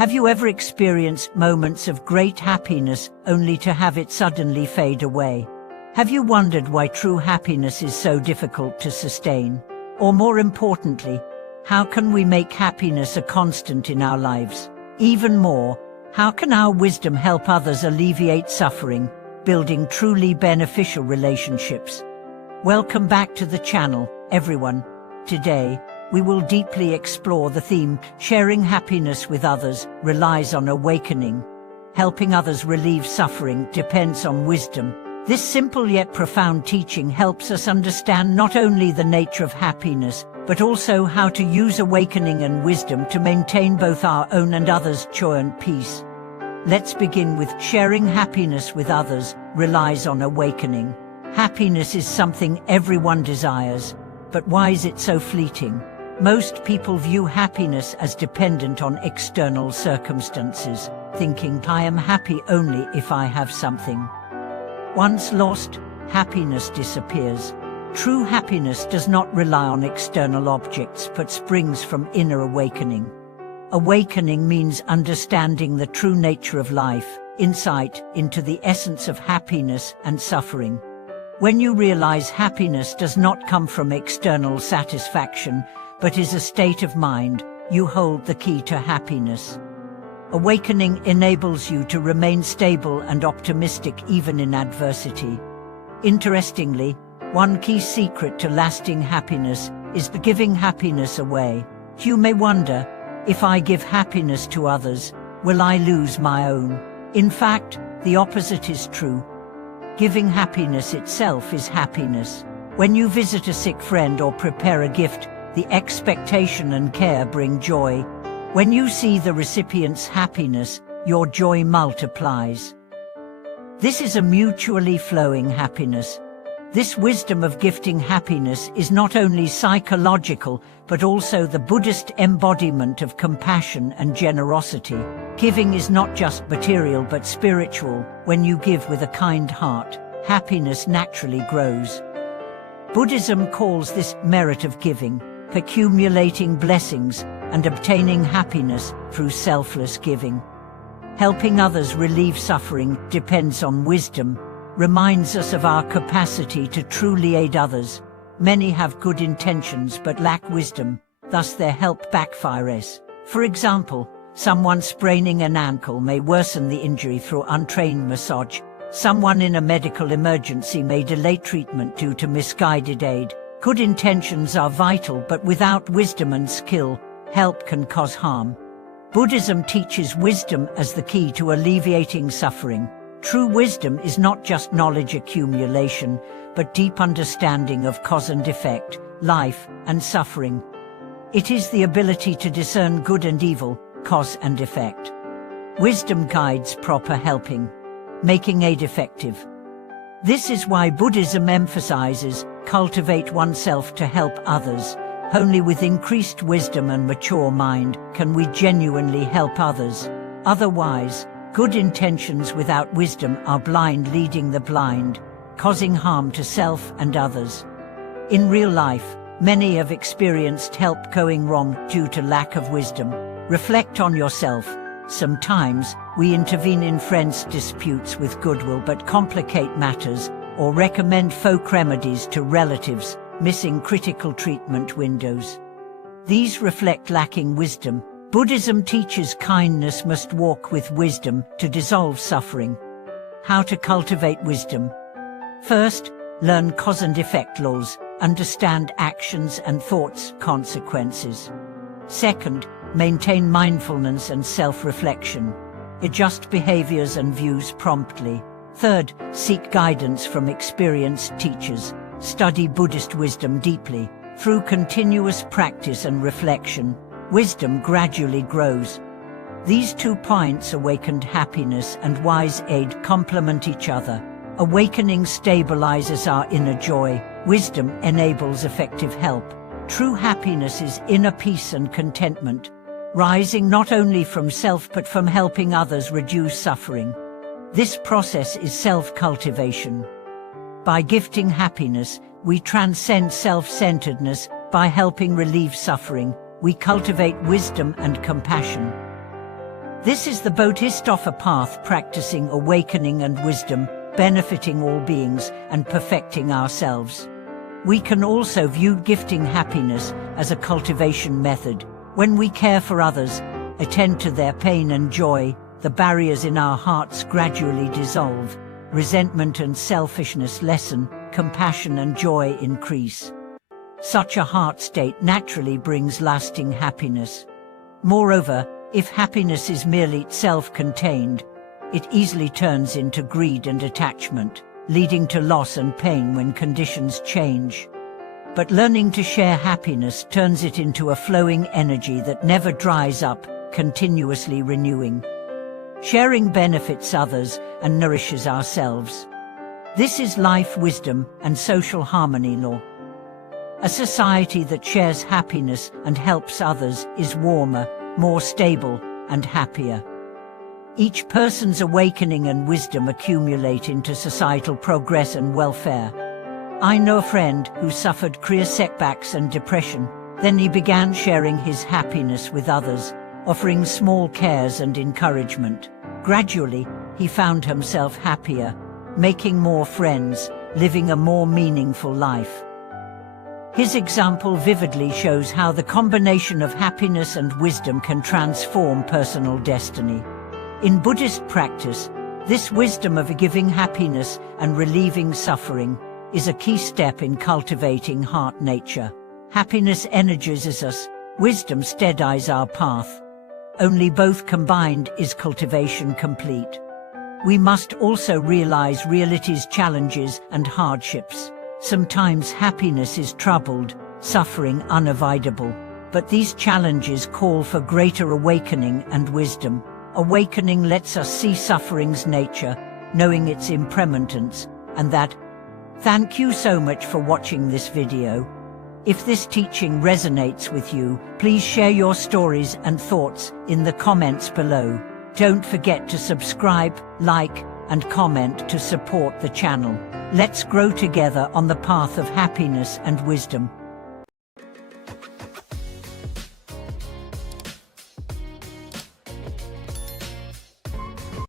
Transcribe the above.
Have you ever experienced moments of great happiness only to have it suddenly fade away? Have you wondered why true happiness is so difficult to sustain? Or more importantly, how can we make happiness a constant in our lives? Even more, how can our wisdom help others alleviate suffering, building truly beneficial relationships? Welcome back to the channel, everyone. Today, we will deeply explore the theme, sharing happiness with others relies on awakening. Helping others relieve suffering depends on wisdom. This simple yet profound teaching helps us understand not only the nature of happiness, but also how to use awakening and wisdom to maintain both our own and others' joy and peace. Let's begin with sharing happiness with others relies on awakening. Happiness is something everyone desires, but why is it so fleeting? Most people view happiness as dependent on external circumstances, thinking I am happy only if I have something. Once lost, happiness disappears. True happiness does not rely on external objects but springs from inner awakening. Awakening means understanding the true nature of life, insight into the essence of happiness and suffering. When you realize happiness does not come from external satisfaction, but is a state of mind, you hold the key to happiness. Awakening enables you to remain stable and optimistic even in adversity. Interestingly, one key secret to lasting happiness is the giving happiness away. You may wonder, if I give happiness to others, will I lose my own? In fact, the opposite is true. Giving happiness itself is happiness. When you visit a sick friend or prepare a gift, the expectation and care bring joy. When you see the recipient's happiness, your joy multiplies. This is a mutually flowing happiness. This wisdom of gifting happiness is not only psychological, but also the Buddhist embodiment of compassion and generosity. Giving is not just material but spiritual. When you give with a kind heart, happiness naturally grows. Buddhism calls this merit of giving, accumulating blessings, and obtaining happiness through selfless giving. Helping others relieve suffering depends on wisdom, reminds us of our capacity to truly aid others. Many have good intentions but lack wisdom, thus their help backfires. For example, someone spraining an ankle may worsen the injury through untrained massage. Someone in a medical emergency may delay treatment due to misguided aid. Good intentions are vital, but without wisdom and skill, help can cause harm. Buddhism teaches wisdom as the key to alleviating suffering. True wisdom is not just knowledge accumulation, but deep understanding of cause and effect, life and suffering. It is the ability to discern good and evil, cause and effect. Wisdom guides proper helping, making aid effective. This is why Buddhism emphasizes, cultivate oneself to help others. Only with increased wisdom and mature mind can we genuinely help others. Otherwise, good intentions without wisdom are blind leading the blind, causing harm to self and others. In real life, many have experienced help going wrong due to lack of wisdom. Reflect on yourself. Sometimes, we intervene in friends' disputes with goodwill but complicate matters, or recommend folk remedies to relatives, missing critical treatment windows. These reflect lacking wisdom. Buddhism teaches kindness must walk with wisdom to dissolve suffering. How to cultivate wisdom? First, learn cause and effect laws, understand actions and thoughts' consequences. Second, maintain mindfulness and self-reflection. Adjust behaviors and views promptly. Third, seek guidance from experienced teachers. Study Buddhist wisdom deeply. Through continuous practice and reflection, wisdom gradually grows. These 2 points, awakened happiness and wise aid, complement each other. Awakening stabilizes our inner joy. Wisdom enables effective help. True happiness is inner peace and contentment, rising not only from self but from helping others reduce suffering. This process is self-cultivation. By gifting happiness, we transcend self-centeredness. By helping relieve suffering, we cultivate wisdom and compassion. This is the Bodhisattva path, practicing awakening and wisdom, benefiting all beings and perfecting ourselves. We can also view gifting happiness as a cultivation method. When we care for others, attend to their pain and joy, the barriers in our hearts gradually dissolve, resentment and selfishness lessen, compassion and joy increase. Such a heart state naturally brings lasting happiness. Moreover, if happiness is merely self-contained, it easily turns into greed and attachment, leading to loss and pain when conditions change. But learning to share happiness turns it into a flowing energy that never dries up, continuously renewing. Sharing benefits others and nourishes ourselves. This is life wisdom and social harmony law. A society that shares happiness and helps others is warmer, more stable, and happier. Each person's awakening and wisdom accumulate into societal progress and welfare. I know a friend who suffered career setbacks and depression. Then he began sharing his happiness with others, offering small cares and encouragement. Gradually, he found himself happier, making more friends, living a more meaningful life. His example vividly shows how the combination of happiness and wisdom can transform personal destiny. In Buddhist practice, this wisdom of giving happiness and relieving suffering is a key step in cultivating heart nature. Happiness energizes us, wisdom steadies our path. Only both combined is cultivation complete. We must also realize reality's challenges and hardships. Sometimes happiness is troubled, suffering unavoidable. But these challenges call for greater awakening and wisdom. Awakening lets us see suffering's nature, knowing its impermanence, and that. Thank you so much for watching this video. If this teaching resonates with you, please share your stories and thoughts in the comments below. Don't forget to subscribe, like, and comment to support the channel. Let's grow together on the path of happiness and wisdom.